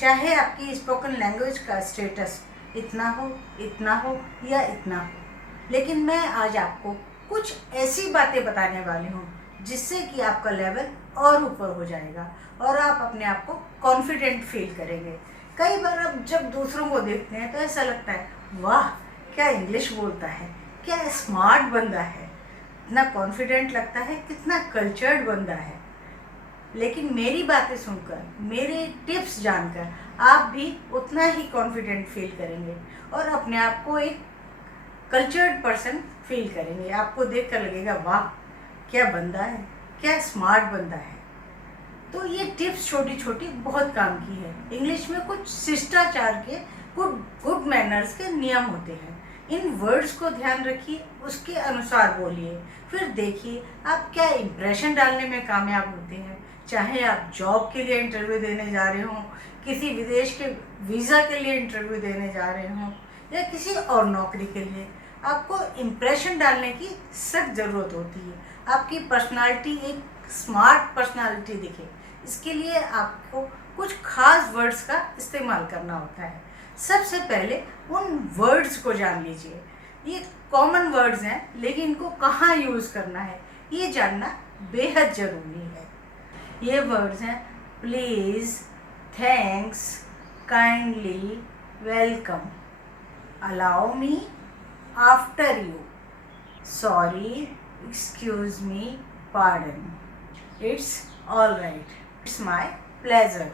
चाहे आपकी spoken language का स्टेटस इतना हो या इतना हो, लेकिन मैं आज आपको कुछ ऐसी बातें बताने वाली हूँ जिससे कि आपका लेवल और ऊपर हो जाएगा और आप अपने आप को कॉन्फिडेंट फील करेंगे। कई बार अब जब दूसरों को देखते हैं तो ऐसा लगता है, वाह क्या इंग्लिश बोलता है, क्या स्मार्ट बंदा है, इतना कॉन्फिडेंट लगता है, कितना कल्चर्ड बंदा है। लेकिन मेरी बातें सुनकर, मेरे टिप्स जानकर आप भी उतना ही कॉन्फिडेंट फील करेंगे और अपने आप को एक कल्चर्ड पर्सन फील करेंगे। आपको देखकर लगेगा, वाह क्या बंदा है, क्या स्मार्ट बंदा है। तो ये टिप्स छोटी छोटी बहुत काम की है। इंग्लिश में कुछ शिष्टाचार के, गुड मैनर्स के नियम होते हैं। इन वर्ड्स को ध्यान रखिए, उसके अनुसार बोलिए, फिर देखिए आप क्या इम्प्रेशन डालने में कामयाब होते हैं। चाहे आप जॉब के लिए इंटरव्यू देने जा रहे हों, किसी विदेश के वीज़ा के लिए इंटरव्यू देने जा रहे हों या किसी और नौकरी के लिए, आपको इम्प्रेशन डालने की सख्त ज़रूरत होती है। आपकी पर्सनालिटी एक स्मार्ट पर्सनालिटी दिखे, इसके लिए आपको कुछ खास वर्ड्स का इस्तेमाल करना होता है। सबसे पहले उन वर्ड्स को जान लीजिए। ये कॉमन वर्ड्स हैं, लेकिन इनको कहाँ यूज़ करना है ये जानना बेहद ज़रूरी है। ये वर्ड्स हैं please, thanks, kindly, welcome, allow me, after you, sorry, excuse me, pardon, it's all right, it's my pleasure.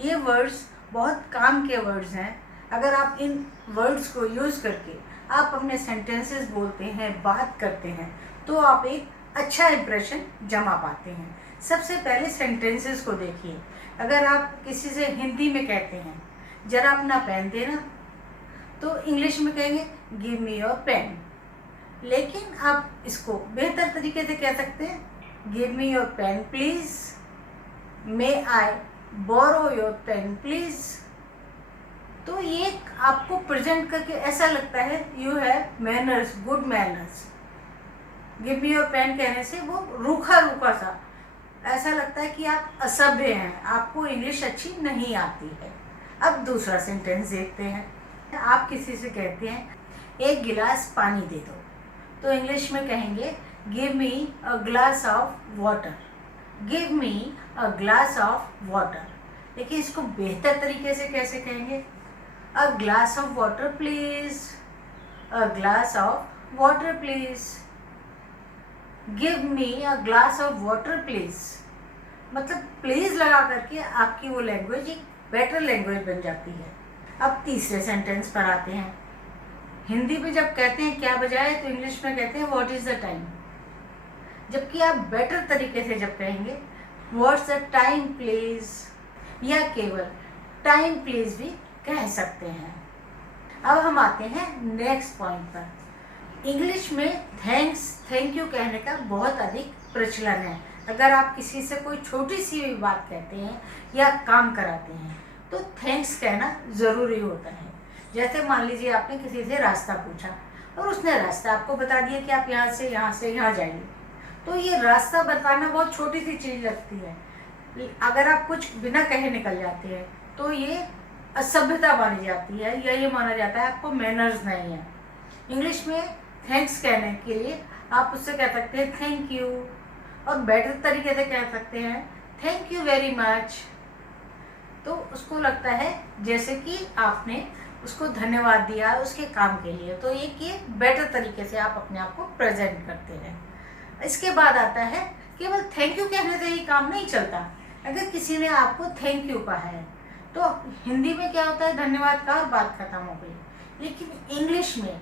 ये वर्ड्स बहुत काम के वर्ड्स हैं। अगर आप इन वर्ड्स को यूज़ करके आप अपने सेंटेंसेस बोलते हैं, बात करते हैं, तो आप एक अच्छा इम्प्रेशन जमा पाते हैं। सबसे पहले सेंटेंसेस को देखिए। अगर आप किसी से हिंदी में कहते हैं, जरा अपना पेन देना, तो इंग्लिश में कहेंगे गिव मी योर पेन। लेकिन आप इसको बेहतर तरीके से कह सकते हैं, give me your pen please, may I borrow your pen please. तो ये आपको प्रेजेंट करके ऐसा लगता है you have manners, good manners. Give me your pen कहने से वो रूखा रूखा सा ऐसा लगता है कि आप असभ्य हैं, आपको इंग्लिश अच्छी नहीं आती है। अब दूसरा सेंटेंस देखते हैं। आप किसी से कहते हैं एक गिलास पानी दे दो, तो इंग्लिश में कहेंगे give me a glass of water, give me a glass of water. देखिए इसको बेहतर तरीके से कैसे कहेंगे, a glass of water please, a glass of water please, give me a glass of water please. मतलब प्लीज़ लगा करके आपकी वो लैंग्वेज एक बेटर लैंग्वेज बन जाती है। अब तीसरे सेंटेंस पर आते हैं। हिंदी में जब कहते हैं क्या बजाए, तो इंग्लिश में कहते हैं व्हाट इज़ द टाइम। जबकि आप बेटर तरीके से जब कहेंगे व्हाट्स द टाइम प्लीज़, या केवल टाइम प्लीज़ भी कह सकते हैं। अब हम आते हैं नेक्स्ट पॉइंट पर। इंग्लिश में थैंक्स, थैंक यू कहने का बहुत अधिक प्रचलन है। अगर आप किसी से कोई छोटी सी भी बात कहते हैं या काम कराते हैं तो थैंक्स कहना ज़रूरी होता है। जैसे मान लीजिए आपने किसी से रास्ता पूछा और उसने रास्ता आपको बता दिया कि आप यहाँ से यहाँ जाइए, तो ये रास्ता बताना बहुत छोटी सी चीज़ लगती है। अगर आप कुछ बिना कहे निकल जाते हैं तो ये असभ्यता मानी जाती है, या ये माना जाता है आपको मैनर्स नहीं है। इंग्लिश में थैंक्स कहने के लिए आप उससे कह सकते हैं थैंक यू, और बेटर तरीके से कह सकते हैं थैंक यू वेरी मच। तो उसको लगता है जैसे कि आपने उसको धन्यवाद दिया उसके काम के लिए। तो ये बेटर तरीके से आप अपने आप को प्रेजेंट करते हैं। इसके बाद आता है केवल थैंक यू कहने से ही काम नहीं चलता। अगर किसी ने आपको थैंक यू कहा है तो हिंदी में क्या होता है, धन्यवाद का और बात खत्म हो गई। लेकिन इंग्लिश में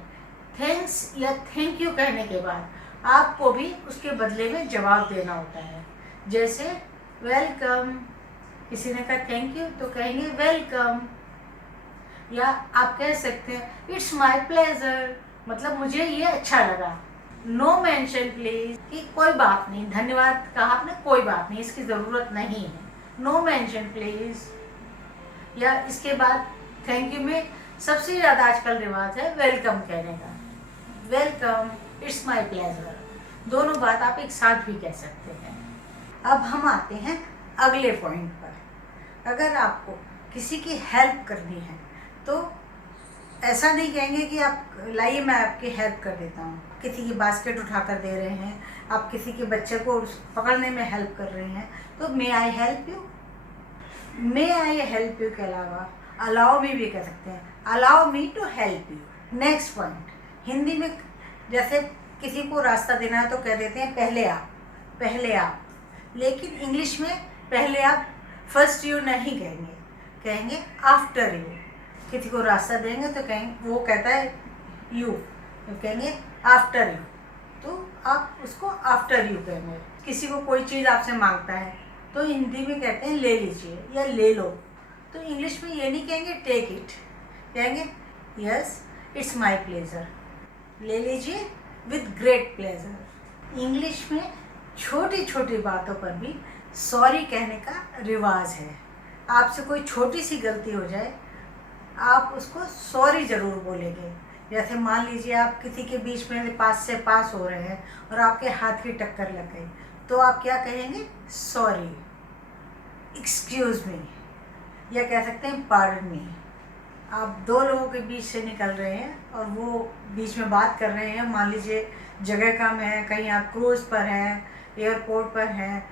थैंक्स या थैंक यू कहने के बाद आपको भी उसके बदले में जवाब देना होता है। जैसे वेलकम, किसी ने कहा थैंक यू तो कहेंगे वेलकम, या आप कह सकते हैं इट्स माय प्लेजर, मतलब मुझे ये अच्छा लगा। नो मेंशन प्लीज, कि कोई बात नहीं, धन्यवाद कहा आपने, कोई बात नहीं, इसकी ज़रूरत नहीं है, नो मेंशन प्लीज। या इसके बाद थैंक यू में सबसे ज़्यादा आजकल रिवाज है वेलकम कहने का, वेलकम, इट्स माय प्लेजर। दोनों बात आप एक साथ भी कह सकते हैं। अब हम आते हैं अगले पॉइंट पर। अगर आपको किसी की हेल्प करनी है तो ऐसा नहीं कहेंगे कि आप लाइए मैं आपकी हेल्प कर देता हूँ। किसी की बास्केट उठा कर दे रहे हैं, आप किसी के बच्चे को पकड़ने में हेल्प कर रहे हैं तो may I help you. May I help you के अलावा अलाउ मी भी कह सकते हैं, allow me to help you. Next point, Hindi में जैसे किसी को रास्ता देना है तो कह देते हैं पहले आप, पहले आप। लेकिन इंग्लिश में पहले आप फर्स्ट यू नहीं कहेंगे, कहेंगे आफ्टर यू। किसी को रास्ता देंगे तो कहेंगे, वो कहता है यू तो कहेंगे आफ्टर यू, तो आप उसको आफ्टर यू कहेंगे। किसी को कोई चीज़ आपसे मांगता है तो हिंदी में कहते हैं ले लीजिए या ले लो, तो इंग्लिश में ये नहीं कहेंगे टेक इट, कहेंगे यस इट्स माई प्लेजर, ले लीजिए विद ग्रेट प्लेजर। इंग्लिश में छोटी छोटी बातों पर भी सॉरी कहने का रिवाज है। आपसे कोई छोटी सी गलती हो जाए आप उसको सॉरी ज़रूर बोलेंगे। जैसे मान लीजिए आप किसी के बीच में पास से पास हो रहे हैं और आपके हाथ की टक्कर लग गई तो आप क्या कहेंगे, सॉरी, एक्सक्यूज़ मी, या कह सकते हैं पार्डन मी। आप दो लोगों के बीच से निकल रहे हैं और वो बीच में बात कर रहे हैं, मान लीजिए जगह कम है, कहीं आप क्रूज़ पर हैं, एयरपोर्ट पर हैं,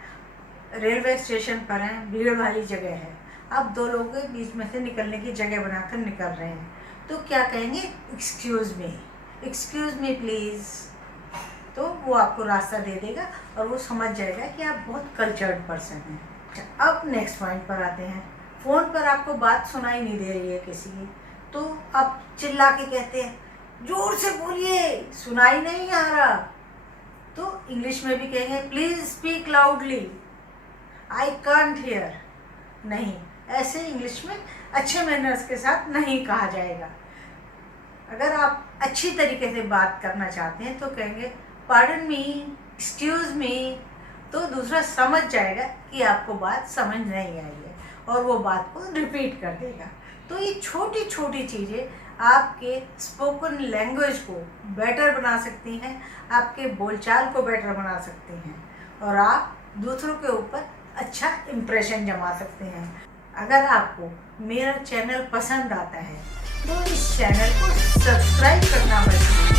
रेलवे स्टेशन पर हैं, भीड़ वाली जगह है, आप दो लोगों के बीच में से निकलने की जगह बनाकर निकल रहे हैं तो क्या कहेंगे, excuse me, excuse me please. तो वो आपको रास्ता दे देगा और वो समझ जाएगा कि आप बहुत कल्चर्ड पर्सन हैं। अच्छा, अब नेक्स्ट पॉइंट पर आते हैं। फ़ोन पर आपको बात सुनाई नहीं दे रही है किसी की तो आप चिल्ला के कहते हैं, जोर से बोलिए, सुनाई नहीं आ रहा। तो इंग्लिश में भी कहेंगे please speak loudly, I can't hear. नहीं, ऐसे इंग्लिश में अच्छे मैनर्स के साथ नहीं कहा जाएगा। अगर आप अच्छी तरीके से बात करना चाहते हैं तो कहेंगे पार्डन मी, एक्सक्यूज़ मी, तो दूसरा समझ जाएगा कि आपको बात समझ नहीं आई है और वो बात को रिपीट कर देगा। तो ये छोटी छोटी चीज़ें आपके स्पोकन लैंग्वेज को बेटर बना सकती हैं, आपके बोलचाल को बेटर बना सकती हैं और आप दूसरों के ऊपर अच्छा इम्प्रेशन जमा सकते हैं। अगर आपको मेरा चैनल पसंद आता है तो इस चैनल को सब्सक्राइब करना मत भूलिए।